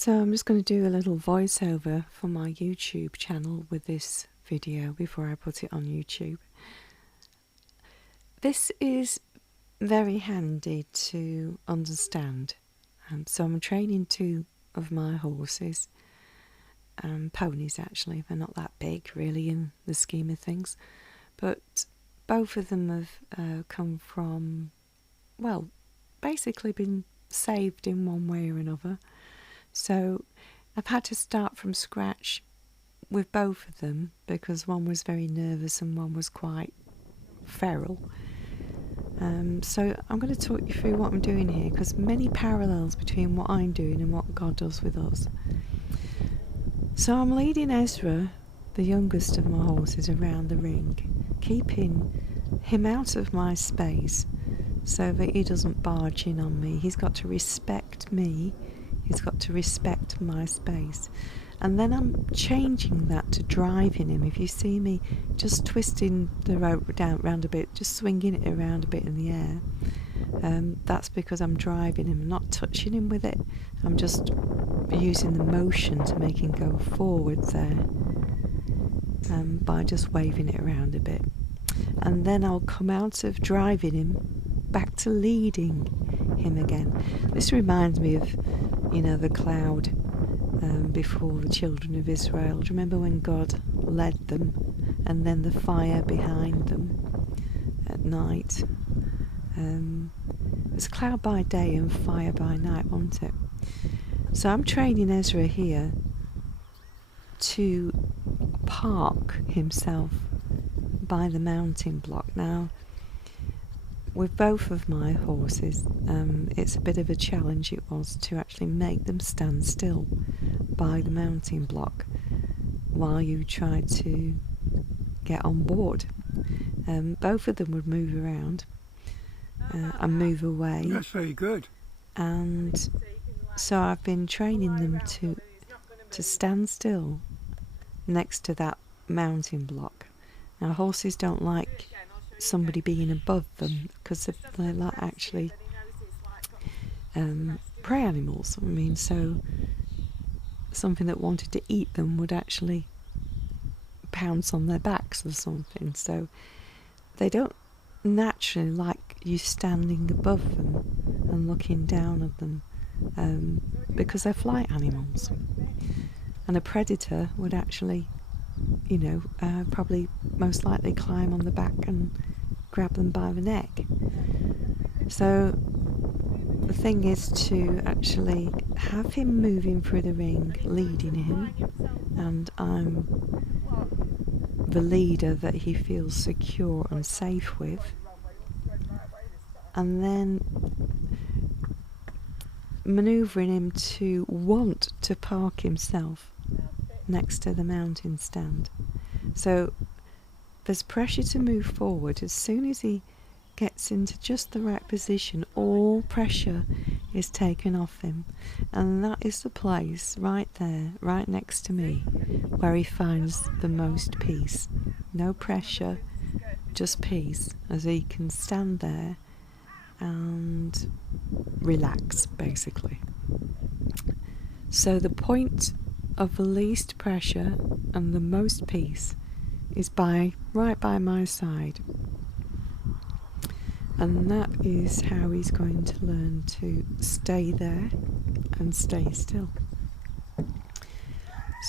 So I'm just going to do a little voiceover for my YouTube channel with this video before I put it on YouTube. This is very handy to understand. So I'm training two of my horses, ponies actually. They're not that big really in the scheme of things, but both of them have come from, well, basically been saved in one way or another. So I've had to start from scratch with both of them because one was very nervous and one was quite feral. So I'm going to talk you through what I'm doing here, because many parallels between what I'm doing and what God does with us. So I'm leading Ezra, the youngest of my horses, around the ring, keeping him out of my space so that he doesn't barge in on me. He's got to respect me. He's got to respect my space. And then I'm changing that to driving him. If you see me just twisting the rope down around a bit, just swinging it around a bit in the air, that's because I'm driving him, not touching him with it. I'm just using the motion to make him go forwards there, by just waving it around a bit. And then I'll come out of driving him back to leading him again. This reminds me of, the cloud before the children of Israel. Do you remember when God led them, and then the fire behind them at night? There's a cloud by day and fire by night, wasn't it? So I'm training Ezra here to park himself by the mounting block. Now, with both of my horses, it's a bit of a challenge it was to actually make them stand still by the mounting block while you try to get on board. Both of them would move around and move away. That's very good. And so I've been training them to stand still next to that mounting block. Now, horses don't like somebody being above them because they're like actually prey animals. I mean, so something that wanted to eat them would actually pounce on their backs or something. So they don't naturally like you standing above them and looking down at them, because they're flight animals. And a predator would actually, probably most likely climb on the back and grab them by the neck. So the thing is to actually have him moving through the ring, leading him, and I'm the leader that he feels secure and safe with, and then manoeuvring him to want to park himself next to the mountain stand. So there's pressure to move forward. As soon as he gets into just the right position, all pressure is taken off him, and that is the place right there, right next to me, where he finds the most peace. No pressure, just peace, as he can stand there and relax, basically. So the point of the least pressure and the most peace is right by my side. And that is how he's going to learn to stay there and stay still.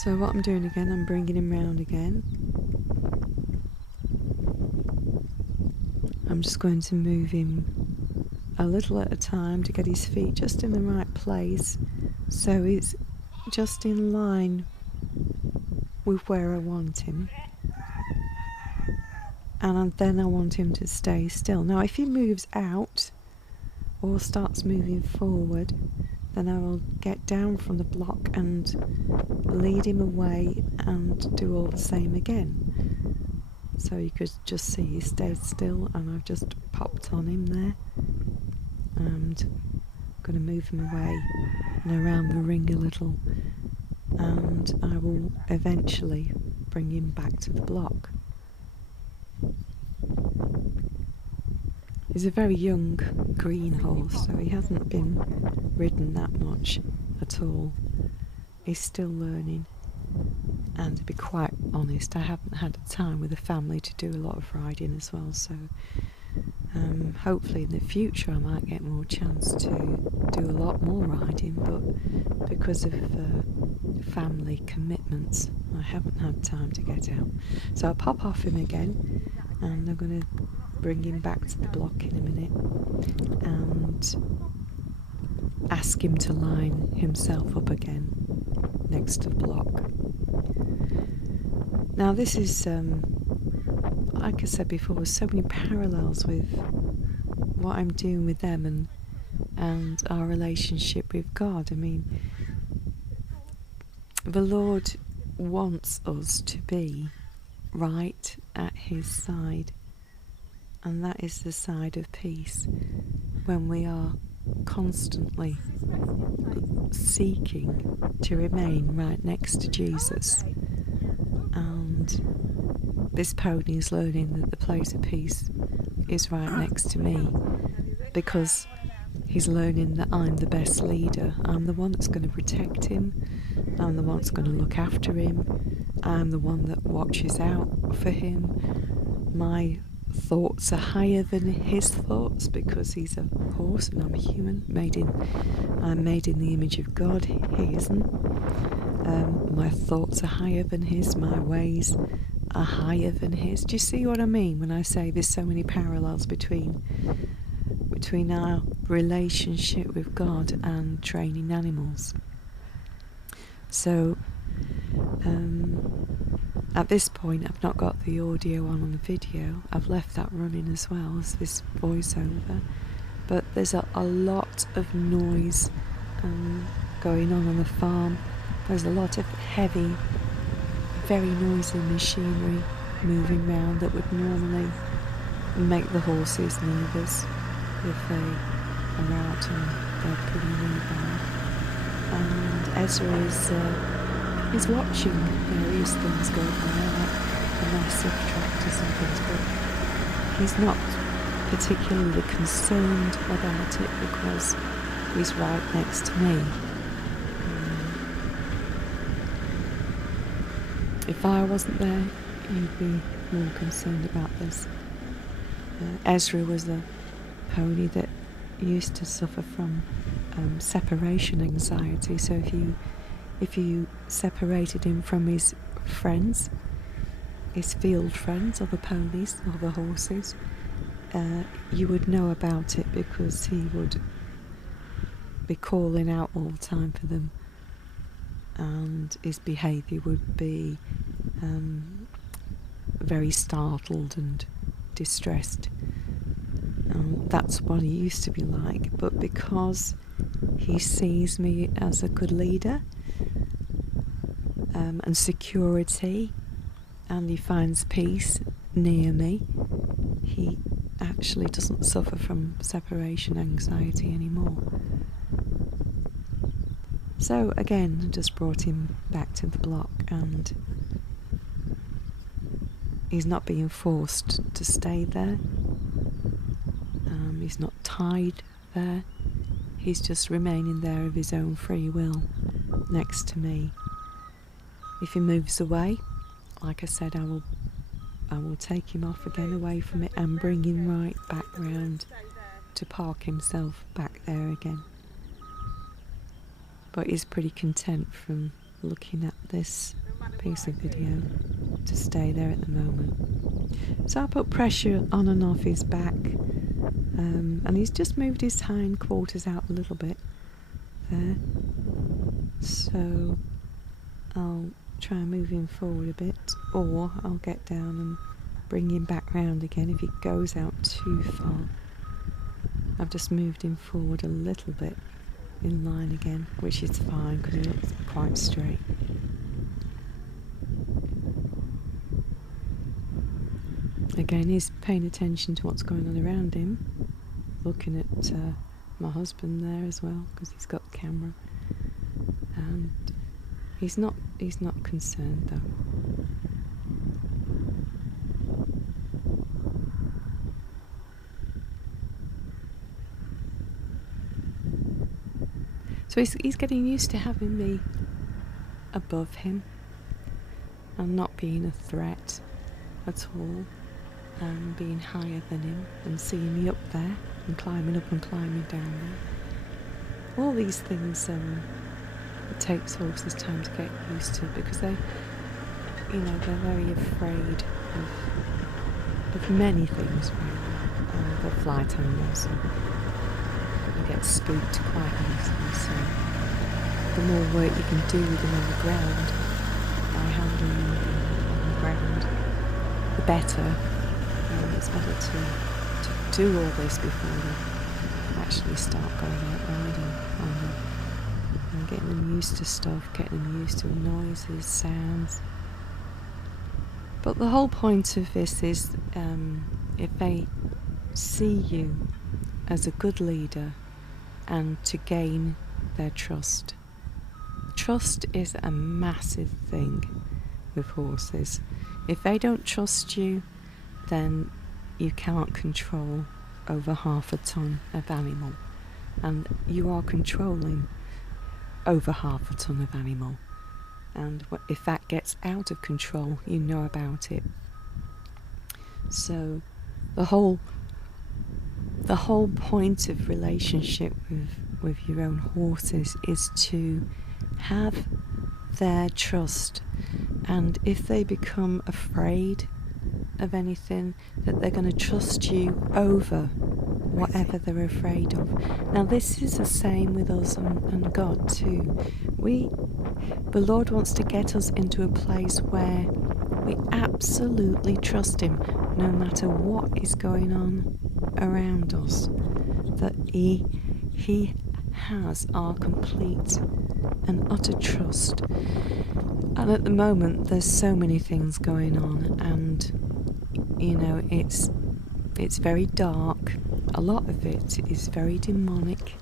So what I'm doing again, I'm bringing him round again. I'm just going to move him a little at a time to get his feet just in the right place, so he's just in line with where I want him. And then I want him to stay still. Now, if he moves out or starts moving forward, then I will get down from the block and lead him away and do all the same again. So you could just see he stayed still, and I've just popped on him there. And I'm going to move him away and around the ring a little, and I will eventually bring him back to the block. He's a very young green horse, so he hasn't been ridden that much at all. he's still learning. And to be quite honest, I haven't had a time with the family to do a lot of riding as well, so hopefully in the future I might get more chance to do a lot more riding, but because of family commitments I haven't had time to get out. So I'll pop off him again, and I'm going to bring him back to the block in a minute and ask him to line himself up again next to the block. Now this is, like I said before, so many parallels with what I'm doing with them and our relationship with God. I mean, the Lord wants us to be right at his side, and that is the side of peace, when we are constantly seeking to remain right next to Jesus. And this pony is learning that the place of peace is right next to me, because he's learning that I'm the best leader. I'm the one that's going to protect him. I'm the one that's going to look after him. I'm the one that watches out for him. My thoughts are higher than his thoughts, because he's a horse and I'm a human. I'm made in the image of God. He isn't. My thoughts are higher than his. My ways are higher than his. Do you see what I mean when I say there's so many parallels between our relationship with God and training animals? So at this point I've not got the audio on the video. I've left that running as well as this voiceover, but there's a lot of noise going on the farm. There's a lot of heavy, very noisy machinery moving around that would normally make the horses nervous if they are out and they're pretty nearby. And Ezra is watching various things go by, like the massive tractors and things, but he's not particularly concerned about it because he's right next to me. If I wasn't there, he'd be more concerned about this. Ezra was a pony that used to suffer from separation anxiety, so if you separated him from his friends, his field friends, or the ponies, or the horses, you would know about it, because he would be calling out all the time for them, and his behaviour would be very startled and distressed. That's what he used to be like, but because he sees me as a good leader and security, and he finds peace near me, he actually doesn't suffer from separation anxiety anymore. So again, I just brought him back to the block, and he's not being forced to stay there. He's not tied there. He's just remaining there of his own free will next to me. If he moves away, like I said, I will take him off again away from it and bring him right back round to park himself back there again. But he's pretty content from looking at this piece of video to stay there at the moment. So I put pressure on and off his back, and he's just moved his hind quarters out a little bit there. So I'll try and move him forward a bit, or I'll get down and bring him back round again if he goes out too far. I've just moved him forward a little bit in line again, which is fine because he looks quite straight. Again, he's paying attention to what's going on around him, looking at my husband there as well, because he's got the camera, and he's not concerned though. So he's getting used to having me above him and not being a threat at all, and being higher than him and seeing me up there and climbing up and climbing down there. All these things it takes horses time to get used to, because they're very afraid of many things, really. They're flight animals, and they get spooked quite easily. So the more work you can do with them on the ground, by handling them on the ground, the better. It's better to do all this before they actually start going out riding on them, and getting them used to stuff, getting them used to noises, sounds. But the whole point of this is, if they see you as a good leader, and to gain their trust. Trust is a massive thing with horses. If they don't trust you, then you can't control over half a ton of animal, and you are controlling over half a ton of animal. And if that gets out of control, you know about it. So the whole point of relationship with your own horses is to have their trust, and if they become afraid of anything, that they're going to trust you over whatever they're afraid of. Now this is the same with us and God too. The Lord wants to get us into a place where we absolutely trust him, no matter what is going on around us, that he has our complete and utter trust. And at the moment there's so many things going on, and it's very dark. A lot of it is very demonic.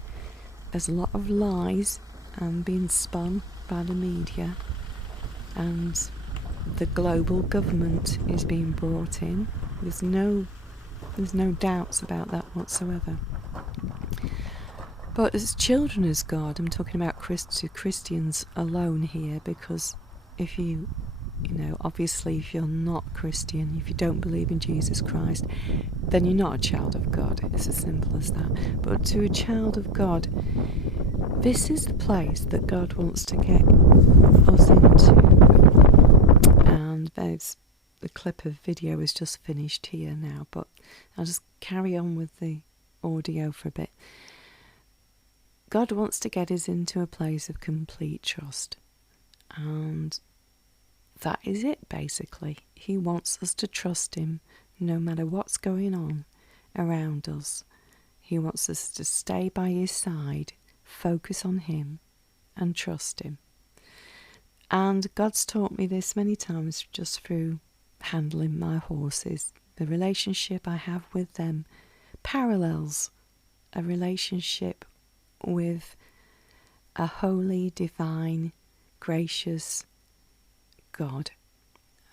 There's a lot of lies being spun by the media, and the global government is being brought in. There's no doubts about that whatsoever. But as children of God, I'm talking about Christians alone here, because if obviously if you're not Christian, if you don't believe in Jesus Christ, then you're not a child of God. It's as simple as that. But to a child of God, this is the place that God wants to get us into. And there's the clip of video is just finished here now, but I'll just carry on with the audio for a bit. God wants to get us into a place of complete trust, and that is it basically. He wants us to trust him no matter what's going on around us. He wants us to stay by his side, focus on him and trust him. And God's taught me this many times just through handling my horses. The relationship I have with them parallels a relationship with a holy, divine, gracious God,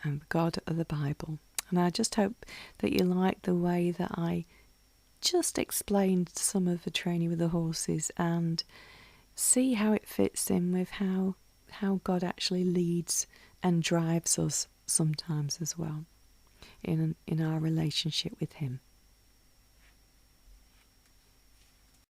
and the God of the Bible. And I just hope that you like the way that I just explained some of the training with the horses, and see how it fits in with how God actually leads and drives us sometimes as well in our relationship with him.